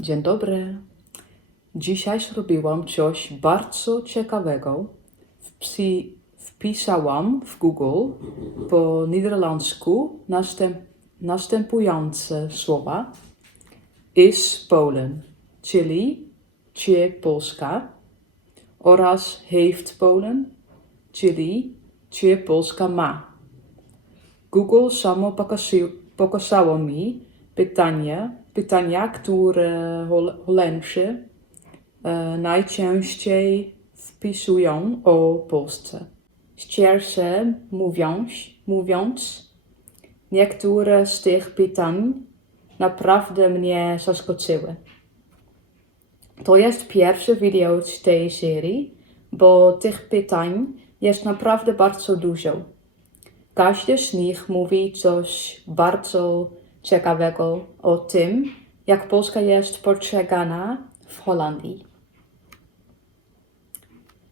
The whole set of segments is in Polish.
Dzień dobry. Dzisiaj zrobiłam coś bardzo ciekawego. Wpsi, wpisałam w Google po niderlandzku następ, następujące słowa. Is Polen, czyli czy Polska oraz heeft Polen, czyli czy Polska ma. Google samo pokazało mi pytanie, pytania, które Hol- Holendrzy e, najczęściej wpisują o Polsce. Szczerze mówiąc, mówiąc, niektóre z tych pytań naprawdę mnie zaskoczyły. To jest pierwsze wideo z tej serii, bo tych pytań jest naprawdę bardzo dużo. Każdy z nich mówi coś bardzo ciekawego o tym, jak Polska jest postrzegana w Holandii.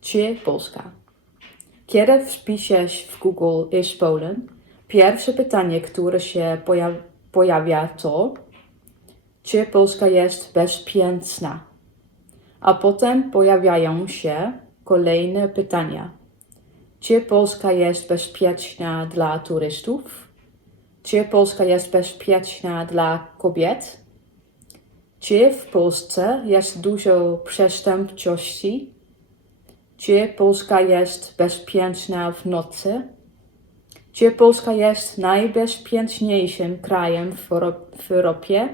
Czy Polska? Kiedy wpiszesz w Google is Poland, pierwsze pytanie, które się poja- pojawia to, czy Polska jest bezpieczna? A potem pojawiają się kolejne pytania. Czy Polska jest bezpieczna dla turystów? Czy Polska jest bezpieczna dla kobiet? Czy w Polsce jest dużo przestępczości? Czy Polska jest bezpieczna w nocy? Czy Polska jest najbezpieczniejszym krajem w, Euro- w Europie?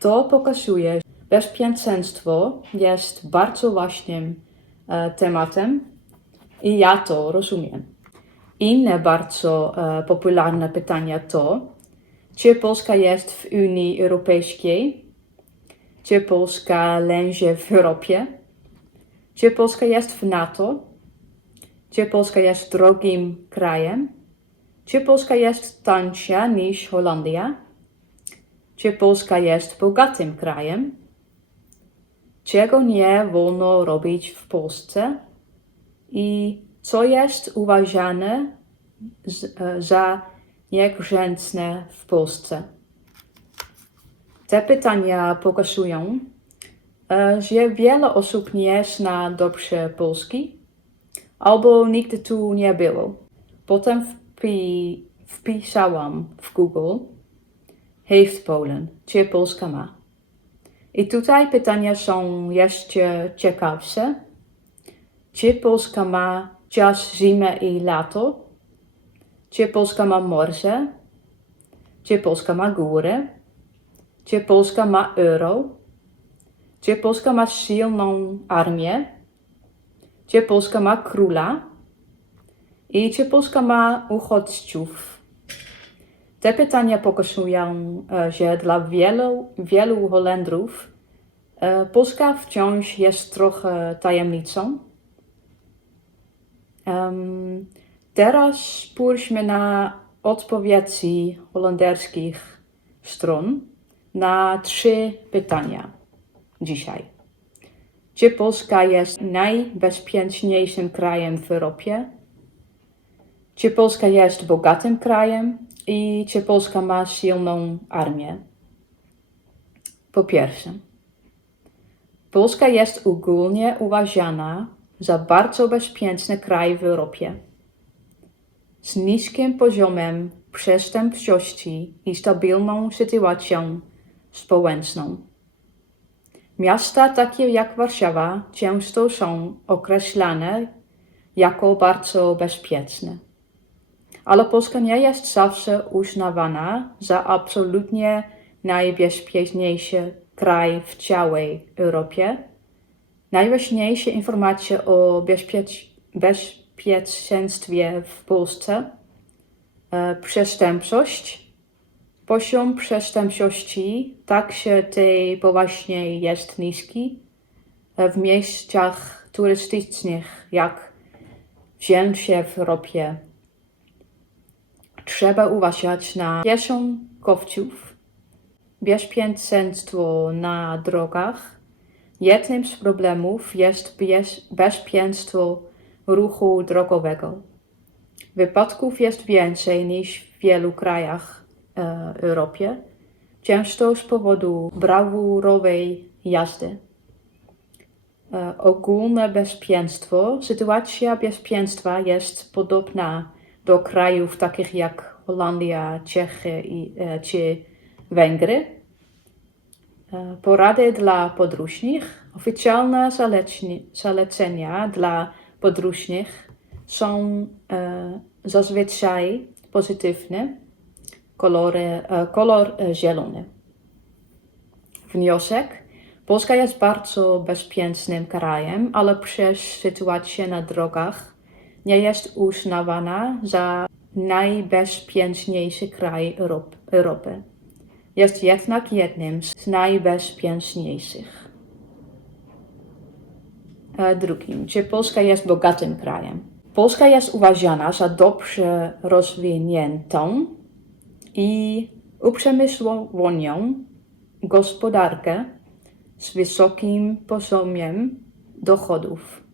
To pokazuje, że bezpieczeństwo jest bardzo ważnym e, tematem i ja to rozumiem. Inne bardzo e, popularne pytania to, czy Polska jest w Unii Europejskiej? Czy Polska leży w Europie? Czy Polska jest w NATO? Czy Polska jest drogim krajem? Czy Polska jest tańsza niż Holandia? Czy Polska jest bogatym krajem? Czego nie wolno robić w Polsce? I co jest uważane za niegrzeczne w Polsce? Te pytania pokazują, e, że wiele osób nie zna dobrze Polski albo nigdy tu nie było. Potem wpi, wpisałam w Google heeft Polen, czy Polska ma. I tutaj pytania są jeszcze ciekawsze. Czy Polska ma czas zimy i lato? Czy Polska ma morze? Czy Polska ma góry? Czy Polska ma euro? Czy Polska ma silną armię? Czy Polska ma króla? I czy Polska ma uchodźców? Te pytania pokazują, e, że dla wielu, wielu Holendrów e, Polska wciąż jest trochę tajemnicą. Em, teraz spójrzmy na odpowiedzi holenderskich stron na trzy pytania dzisiaj. Czy Polska jest najbezpieczniejszym krajem w Europie? Czy Polska jest bogatym krajem? I czy Polska ma silną armię? Po pierwsze, Polska jest ogólnie uważana za bardzo bezpieczny kraj w Europie. Z niskim poziomem przestępczości i stabilną sytuacją społeczną. Miasta takie jak Warszawa często są określane jako bardzo bezpieczne. Ale Polska nie jest zawsze uznawana za absolutnie najbezpieczniejszy kraj w całej Europie. Najważniejsze informacje o bezpiecz- bezpieczeństwie w Polsce e, przestępczość. Poziom przestępczości także tej poważnie jest niski. E, W miejscach turystycznych, jak wszędzie w Europie, trzeba uważać na pieszą-kowców, bezpieczeństwo na drogach. Jednym z problemów jest bez- bezpieczeństwo ruchu drogowego. Wypadków jest więcej niż w wielu krajach e, Europie. często z powodu brawurowej jazdy. E, Ogólne bezpieczeństwo, sytuacja bezpieczeństwa jest podobna do krajów takich jak Holandia, Czechy i, e, czy Węgry. E, Porady dla podróżnych. Oficjalne zalecenia dla podróżnych są e, zazwyczaj pozytywne. Kolory, e, kolor e, zielony. Wniosek. Polska jest bardzo bezpiecznym krajem, ale przez sytuację na drogach nie jest uznawana za najbezpieczniejszy kraj Europ- Europy. Jest jednak jednym z najbezpieczniejszych. E, Drugim, czy Polska jest bogatym krajem? Polska jest uważana za dobrze rozwiniętą i uprzemysłowioną gospodarkę z wysokim poziomem dochodów.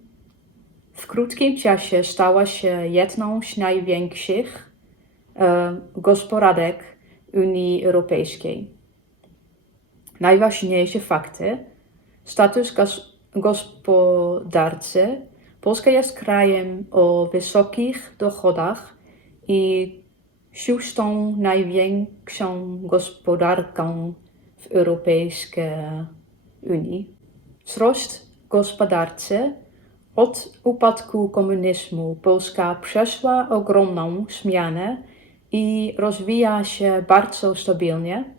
W krótkim czasie stała się jedną z największych e, gospodarek Unii Europejskiej. Najważniejsze fakty. Status gos- gospodarczy. Polska jest krajem o wysokich dochodach i szóstą największą gospodarką w Europejskiej Unii. Wzrost gospodarczy. Od upadku komunizmu Polska przeszła ogromną zmianę i rozwija się bardzo stabilnie,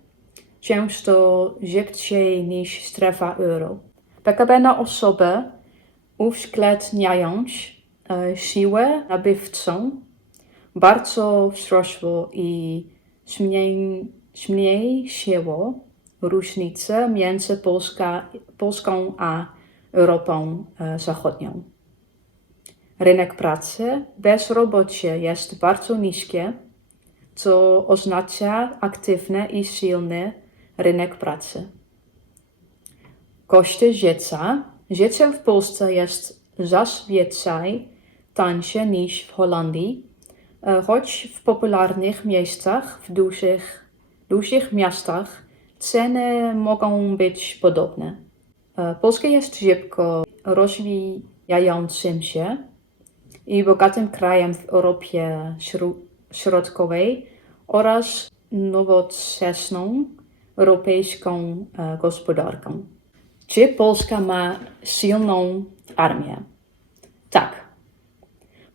często szybciej niż strefa euro. PKB na osobę uwzględniając e, siłę nabywcą bardzo wzrosło i zmniej- zmniejszyło różnicę między Polska, Polską a Europą e, Zachodnią. Rynek pracy, bezrobocie jest bardzo niskie, co oznacza aktywny i silny rynek pracy. Koszty życia. Życie w Polsce jest zazwyczaj tańsze niż w Holandii, e, choć w popularnych miejscach, w dużych, dużych miastach ceny mogą być podobne. E, Polska jest szybko rozwijającym się i bogatym krajem w Europie Środkowej oraz nowoczesną europejską e, gospodarką. Czy Polska ma silną armię? Tak.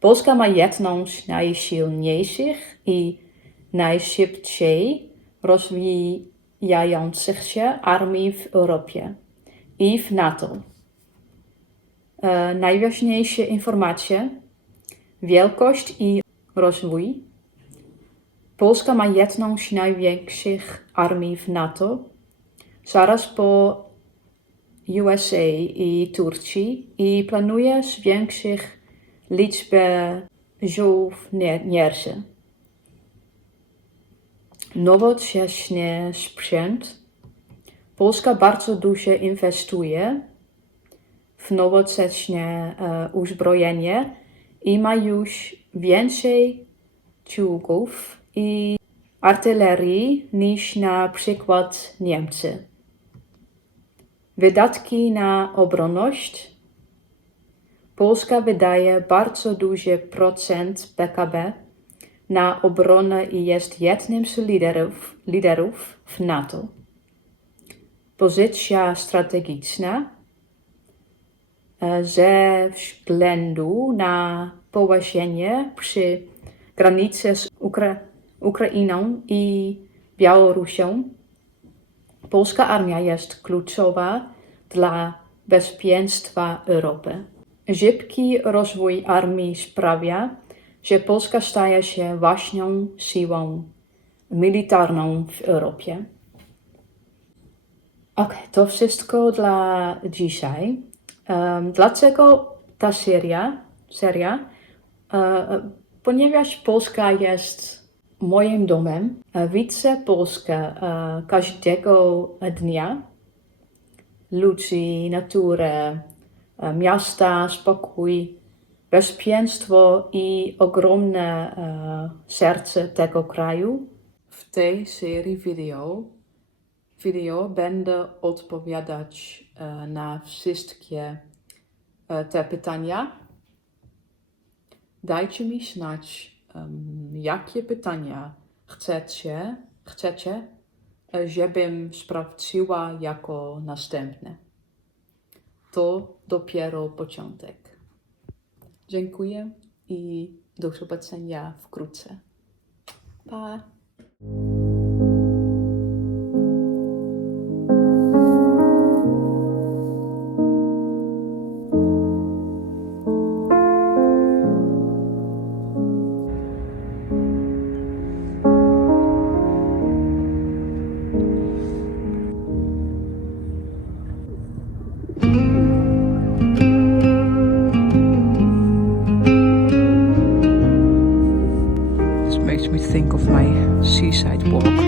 Polska ma jedną z najsilniejszych i najszybciej rozwijających się armii w Europie i w NATO. E, najważniejsze informacje: wielkość i rozwój. Polska ma jedną z największych armii w NATO, zaraz po USA i Turcji i planuje zwiększyć liczbę żołnierzy. Nowoczesny sprzęt. Polska bardzo dużo inwestuje w nowoczesne e, uzbrojenie i ma już więcej czołgów i artylerii niż na przykład Niemcy. Wydatki na obronność. Polska wydaje bardzo duży procent PKB na obronę i jest jednym z liderów, liderów w NATO. Pozycja strategiczna. E, Ze względu na położenie przy granicy z Ukra- Ukrainą i Białorusią, polska armia jest kluczowa dla bezpieczeństwa Europy. Szybki rozwój armii sprawia, że Polska staje się ważną siłą militarną w Europie. Ok, to wszystko dla dzisiaj. Em, dlaczego ta seria? seria? E, ponieważ Polska jest moim domem, e, widzę Polskę e, każdego dnia. Ludzi, naturę, e, miasta, spokój, bezpieczeństwo i ogromne serce tego kraju. W tej serii wideo video będę odpowiadać na wszystkie te pytania. Dajcie mi znać, jakie pytania chcecie, chcecie, e, żebym sprawdziła jako następne. To dopiero początek. Dziękuję i do zobaczenia wkrótce. Pa! think of my seaside walk.